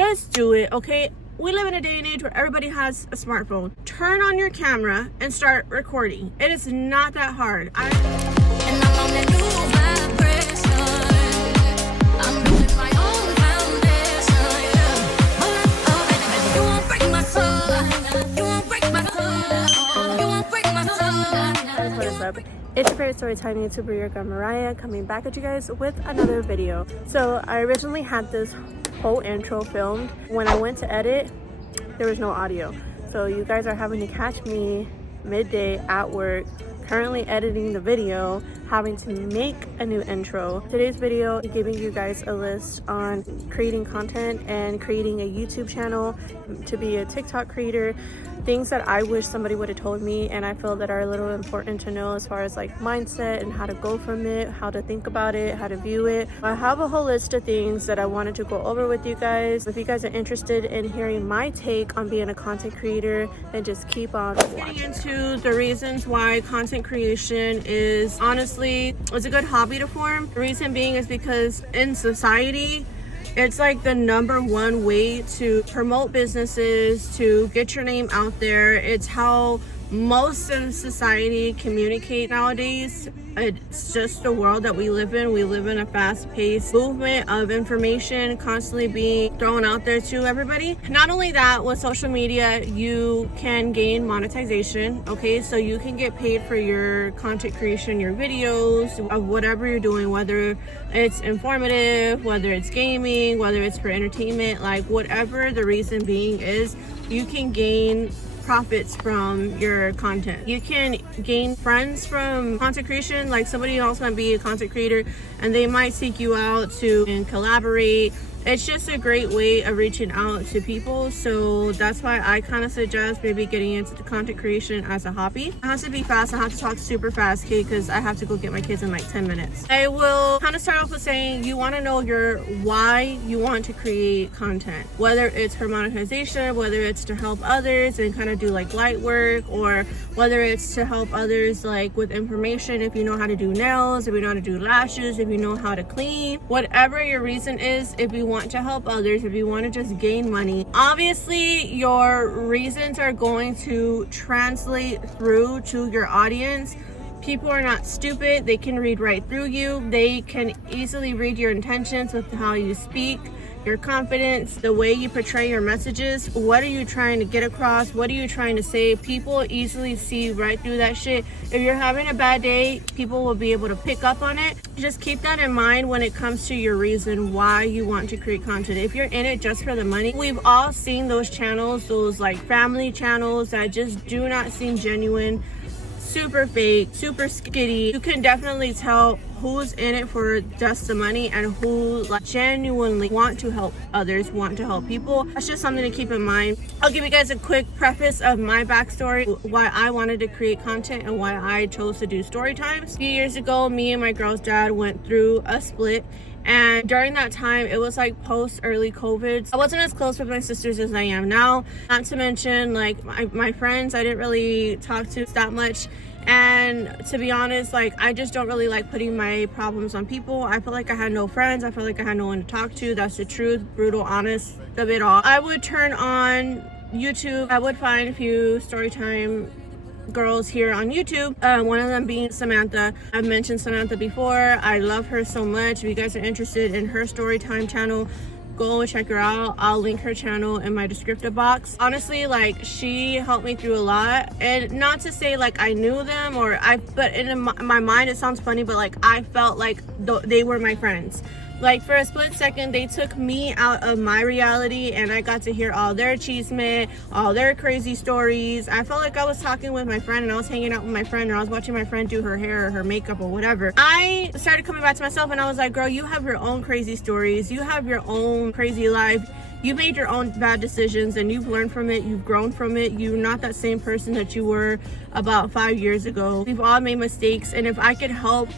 Just do it, okay? We live in a day and age where everybody has a smartphone. Turn on your camera and start recording. It is not that hard. What is up? It's your favorite storytime YouTuber, your girl Mariah, coming back at you guys with another video. So I originally had this whole intro filmed. When I went to edit, there was no audio. So you guys are having to catch me midday at work, currently editing the video, having to make a new intro. Today's video is giving you guys a list on creating content and creating a YouTube channel, to be a TikTok creator, things that I wish somebody would have told me and I feel that are a little important to know as far as like mindset and how to go from it, how to think about it, how to view it. I have a whole list of things that I wanted to go over with you guys. If you guys are interested in hearing my take on being a content creator, then just keep on watching. Getting into the reasons why content creation is honestly, it's a good hobby to form. The reason being is because in society, it's like the #1 way to promote businesses, to get your name out there. It's how most of society communicate nowadays. It's just the world that we live in. We live in a fast-paced movement of information constantly being thrown out there to everybody. Not only that, with social media, you can gain monetization, okay? So you can get paid for your content creation, your videos, of whatever you're doing, whether it's informative, whether it's gaming, whether it's for entertainment, like whatever the reason being is, you can gain profits from your content. You can gain friends from content creation, like somebody else might be a content creator and they might seek you out to collaborate. It's just a great way of reaching out to people. So that's why I kind of suggest maybe getting into the content creation as a hobby. It has to be fast. I have to talk super fast, okay, because I have to go get my kids in like 10 minutes. I will kind of start off with saying you want to know your why you want to create content, whether it's for monetization, whether it's to help others and kind of do like light work, or whether it's to help others like with information, if you know how to do nails, if you know how to do lashes, if you know how to clean, whatever your reason is. If you want to help others, if you want to just gain money, obviously your reasons are going to translate through to your audience. People are not stupid. They can read right through you. They can easily read your intentions with how you speak, your confidence, the way you portray your messages. What are you trying to get across? What are you trying to say? People easily see right through that shit. If you're having a bad day, people will be able to pick up on it. Just keep that in mind when it comes to your reason why you want to create content. If you're in it just for the money, we've all seen those channels, those like family channels that just do not seem genuine, super fake, super skitty. You can definitely tell who's in it for just the money and who like genuinely want to help others, want to help people. That's just something to keep in mind. I'll give you guys a quick preface of my backstory, why I wanted to create content and why I chose to do story times. A few years ago, me and my girl's dad went through a split. And during that time, it was like post early COVID. I wasn't as close with my sisters as I am now. Not to mention like my friends, I didn't really talk to that much. And to be honest, like I just don't really like putting my problems on people. I felt like I had no friends. I felt like I had no one to talk to. That's the truth, brutal, honest of it all. I would turn on YouTube. I would find a few storytime girls here on YouTube, one of them being Samantha. I've mentioned Samantha before. I love her so much. If you guys are interested in her storytime channel, go check her out. I'll link her channel in my descriptive box. Honestly, like she helped me through a lot, and not to say like I knew them or but in my mind it sounds funny, but like I felt like they were my friends. Like for a split second, they took me out of my reality and I got to hear all their achievement, all their crazy stories. I felt like I was talking with my friend and I was hanging out with my friend and I was watching my friend do her hair or her makeup or whatever. I started coming back to myself and I was like, girl, you have your own crazy stories. You have your own crazy life. You made your own bad decisions and you've learned from it. You've grown from it. You're not that same person that you were about 5 years ago. We've all made mistakes, and if I could help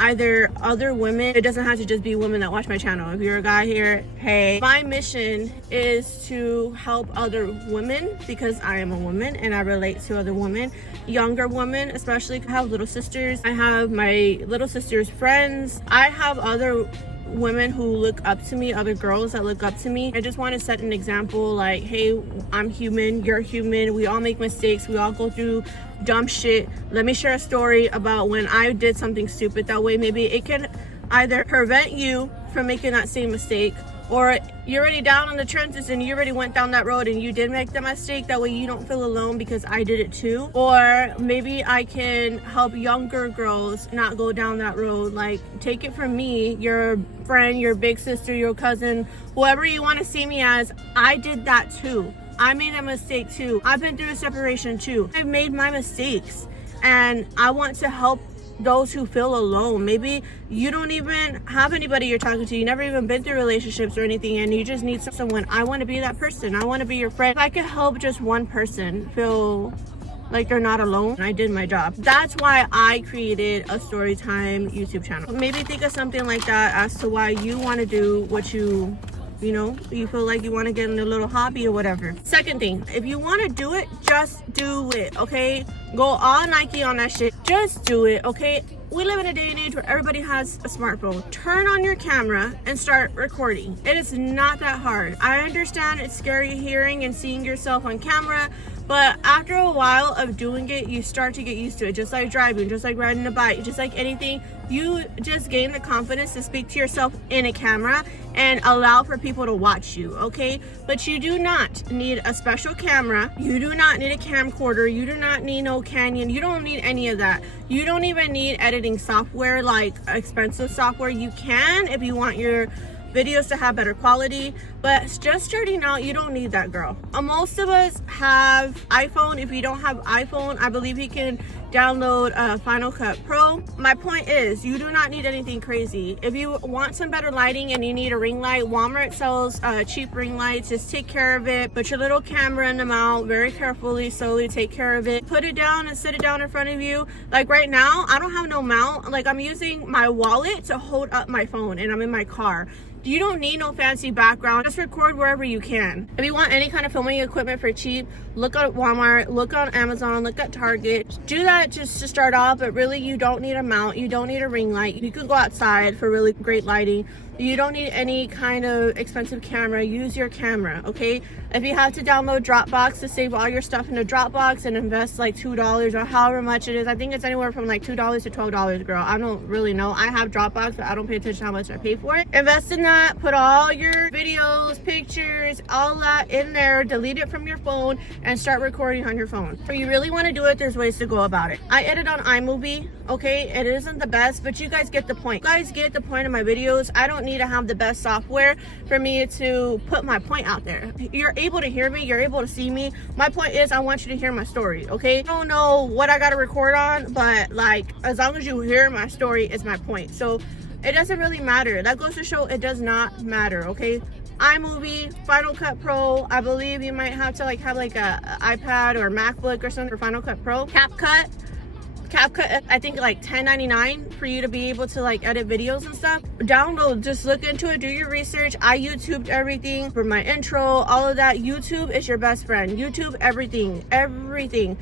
either other women, it doesn't have to just be women that watch my channel. If you're a guy here, hey, my mission is to help other women because I am a woman and I relate to other women, younger women especially. I have little sisters. I have my little sister's friends. I have other women who look up to me, other girls that look up to me. I just want to set an example, like, hey, I'm human, you're human, we all make mistakes, we all go through dumb shit. Let me share a story about when I did something stupid. That way maybe it can either prevent you from making that same mistake, or you're already down in the trenches and you already went down that road and you did make the mistake. That way you don't feel alone because I did it too. Or maybe I can help younger girls not go down that road. Like, take it from me, your friend, your big sister, your cousin, whoever you want to see me as. I did that too. I made a mistake too. I've been through a separation too. I've made my mistakes, and I want to help those who feel alone. Maybe you don't even have anybody you're talking to, you never even been through relationships or anything, and you just need someone. I want to be that person. I want to be your friend. If I could help just one person feel like they're not alone, I did my job. That's why I created a Storytime YouTube channel. Maybe think of something like that as to why you want to do what you feel like you want to get in a little hobby or whatever. Second thing, if you want to do it, just do it, okay? Go all Nike on that shit. Just do it, okay? We live in a day and age where everybody has a smartphone. Turn on your camera and start recording. It is not that hard. I understand it's scary hearing and seeing yourself on camera, but after a while of doing it, you start to get used to it. Just like driving, just like riding a bike, just like anything, you just gain the confidence to speak to yourself in a camera and allow for people to watch you, okay? But you do not need a special camera. You do not need a camcorder. You do not need no Canyon. You don't need any of that. You don't even need editing software, like expensive software. You can if you want your videos to have better quality, but just starting out, you don't need that, girl. Most of us have iPhone. If you don't have iPhone, I believe you can download Final Cut Pro. My point is, you do not need anything crazy. If you want some better lighting and you need a ring light, Walmart sells cheap ring lights. Just take care of it. Put your little camera in the mount very carefully, slowly take care of it. Put it down and sit it down in front of you. Like right now, I don't have no mount. Like, I'm using my wallet to hold up my phone and I'm in my car. You don't need no fancy background. Just record wherever you can. If you want any kind of filming equipment for cheap, look at Walmart, look on Amazon, look at Target. Do that just to start off, but really you don't need a mount. You don't need a ring light. You can go outside for really great lighting. You don't need any kind of expensive camera. Use your camera, okay? If you have to download Dropbox to save all your stuff in a Dropbox and invest like $2 or however much it is, I think it's anywhere from like $2 to $12, girl. I don't really know. I have Dropbox, but I don't pay attention to how much I pay for it. Invest in that. Put all your videos, pictures, all that in there. Delete it from your phone and start recording on your phone. If you really want to do it, there's ways to go about it. I edit on iMovie, okay? It isn't the best, but you guys get the point. You guys get the point of my videos. I don't need to have the best software for me to put my point out there. You're able to hear me, you're able to see me. My point is, I want you to hear my story, okay? I don't know what I gotta record on, but like, as long as you hear my story, is my point. So it doesn't really matter. That goes to show it does not matter, okay? iMovie, Final Cut Pro. I believe you might have to like have like a iPad or MacBook or something for Final Cut Pro. CapCut, I think like $10.99 for you to be able to like edit videos and stuff. Download, just look into it, do your research. I YouTubed everything for my intro, all of that. YouTube is your best friend. YouTube, everything.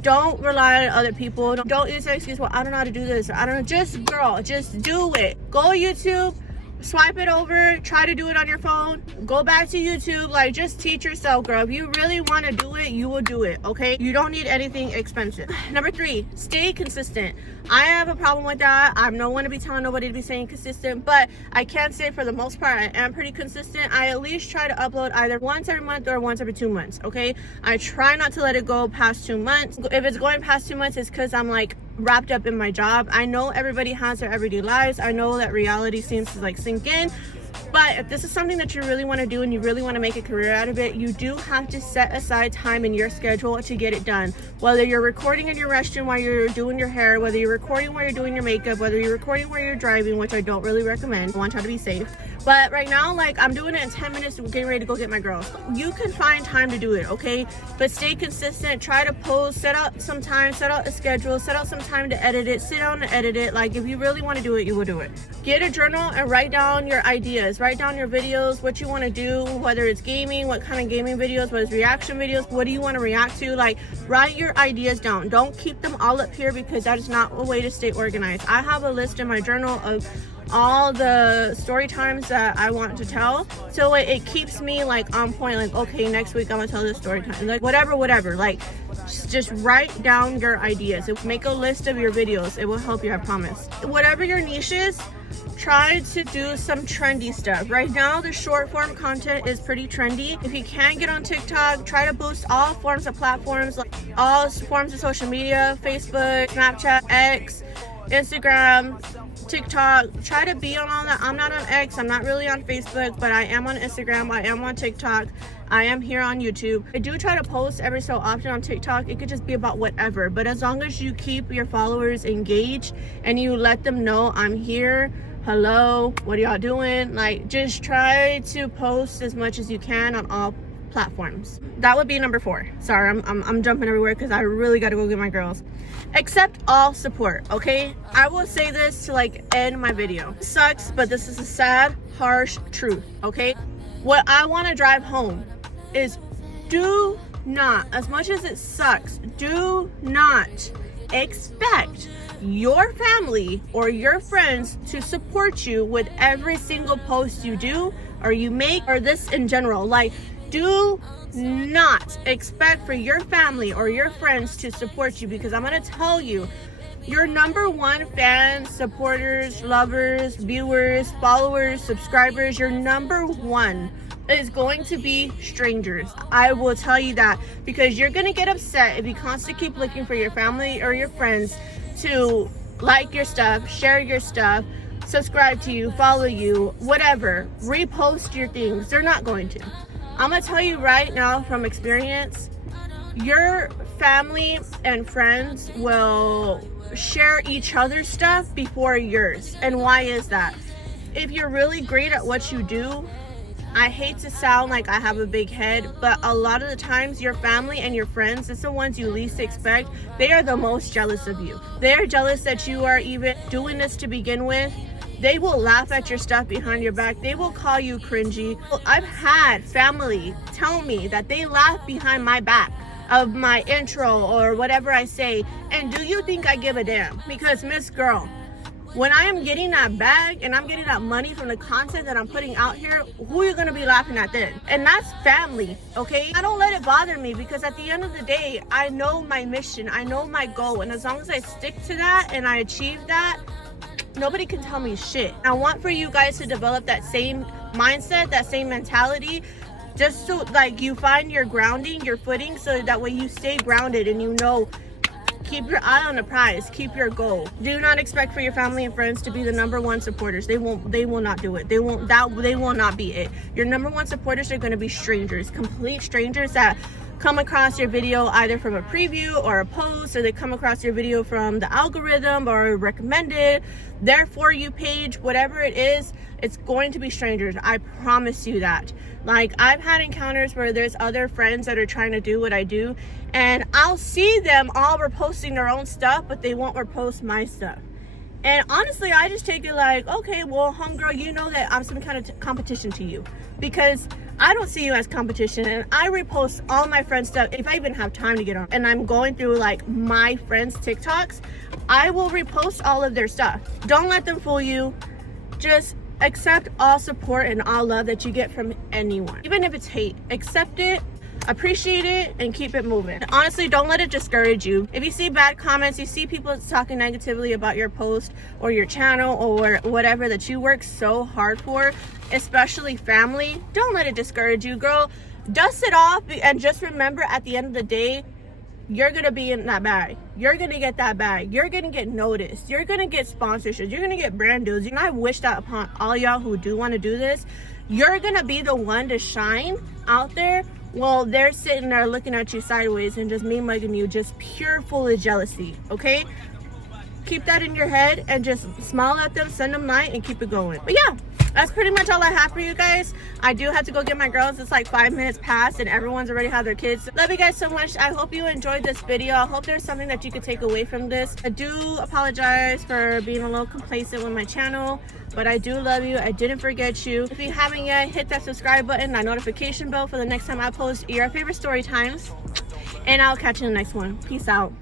Don't rely on other people. Don't use the excuse, well, I don't know how to do this. I don't know. Just, girl, just do it. Go YouTube. Swipe it over, try to do it on your phone, go back to YouTube. Like, just teach yourself, girl. If you really want to do it, you will do it, okay? You don't need anything expensive. Number 3, stay consistent. I have a problem with that. I'm no one to be telling nobody to be staying consistent, but I can say for the most part, I am pretty consistent. I at least try to upload either once every month or once every 2 months, okay? I try not to let it go past 2 months. If it's going past 2 months, it's because I'm like wrapped up in my job. I know everybody has their everyday lives. I know that reality seems to like sink in, but if this is something that you really want to do and you really want to make a career out of it, you do have to set aside time in your schedule to get it done. Whether you're recording in your restroom while you're doing your hair, whether you're recording while you're doing your makeup, whether you're recording while you're driving, which I don't really recommend. I want y'all to be safe. But right now, like, I'm doing it in 10 minutes, getting ready to go get my girls. You can find time to do it, okay? But stay consistent. Try to post, set out some time, set out a schedule, set out some time to edit it, sit down and edit it. Like, if you really want to do it, you will do it. Get a journal and write down your ideas. Write down your videos, what you want to do, whether it's gaming, what kind of gaming videos, whether it's reaction videos, what do you want to react to? Like, write your ideas down. Don't keep them all up here because that is not a way to stay organized. I have a list in my journal of all the story times that I want to tell. So it keeps me like on point, like, okay, next week I'm gonna tell this story time, like whatever. Like just write down your ideas. Make a list of your videos. It will help you, I promise. Whatever your niche is, try to do some trendy stuff. Right now, the short form content is pretty trendy. If you can't get on TikTok, try to boost all forms of platforms, like all forms of social media, Facebook, Snapchat, X, Instagram, TikTok. Try to be on all that. I'm not on X, I'm not really on Facebook, but I am on Instagram, I am on TikTok, I am here on YouTube. I do try to post every so often on TikTok. It could just be about whatever, but as long as you keep your followers engaged and you let them know I'm here, hello, what are y'all doing, like just try to post as much as you can on all platforms. That would be number 4. Sorry, I'm jumping everywhere because I really got to go get my girls. Accept all support, okay? I will say this to like end my video. It sucks, but this is a sad, harsh truth, okay? What I want to drive home is, do not, as much as it sucks, do not expect your family or your friends to support you with every single post you do or you make, or this in general. Like, do not expect for your family or your friends to support you, because I'm going to tell you, your number 1 fans, supporters, lovers, viewers, followers, subscribers, your number 1 is going to be strangers. I will tell you that, because you're going to get upset if you constantly keep looking for your family or your friends to like your stuff, share your stuff, subscribe to you, follow you, whatever, repost your things. They're not going to. I'm gonna tell you right now from experience, your family and friends will share each other's stuff before yours. And why is that? If you're really great at what you do, I hate to sound like I have a big head, but a lot of the times your family and your friends, it's the ones you least expect, they are the most jealous of you. They are jealous that you are even doing this to begin with. They will laugh at your stuff behind your back. They will call you cringy. I've had family tell me that they laugh behind my back of my intro or whatever I say. And do you think I give a damn? Because Miss Girl, when I am getting that bag and I'm getting that money from the content that I'm putting out here, who are you gonna be laughing at then? And that's family, okay? I don't let it bother me, because at the end of the day, I know my mission, I know my goal. And as long as I stick to that and I achieve that, nobody can tell me shit. I want for you guys to develop that same mindset, that same mentality, just so like you find your grounding, your footing, so that way you stay grounded and you know, keep your eye on the prize, keep your goal. Do not expect for your family and friends to be the number 1 supporters. They will not do it. They will not be it. Your number 1 supporters are going to be strangers, complete strangers that come across your video either from a preview or a post, or they come across your video from the algorithm or recommended, their For You page, whatever it is, it's going to be strangers. I promise you that. Like, I've had encounters where there's other friends that are trying to do what I do, and I'll see them all reposting their own stuff, but they won't repost my stuff. And honestly, I just take it like, okay, well, homegirl, you know that I'm some kind of competition to you, because I don't see you as competition, and I repost all my friends' stuff if I even have time to get on. And I'm going through like my friends' TikToks, I will repost all of their stuff. Don't let them fool you. Just accept all support and all love that you get from anyone. Even if it's hate, accept it, appreciate it, and keep it moving. Honestly, don't let it discourage you. If you see bad comments, you see people talking negatively about your post or your channel or whatever that you work so hard for, especially family, don't let it discourage you, girl. Dust it off, and just remember, at the end of the day, you're gonna be in that bag. You're gonna get that bag. You're gonna get noticed. You're gonna get sponsorships. You're gonna get brand deals. And I wish that upon all y'all who do want to do this, you're gonna be the one to shine out there. Well, they're sitting there looking at you sideways and just me mugging you, just pure full of jealousy, okay? Keep that in your head and just smile at them, send them light, and keep it going. But yeah, that's pretty much all I have for you guys. I do have to go get my girls. It's like 5 minutes past and everyone's already had their kids. Love you guys so much. I hope you enjoyed this video. I hope there's something that you could take away from this. I do apologize for being a little complacent with my channel, but I do love you. I didn't forget you. If you haven't yet, hit that subscribe button, that notification bell for the next time I post your favorite story times. And I'll catch you in the next one. Peace out.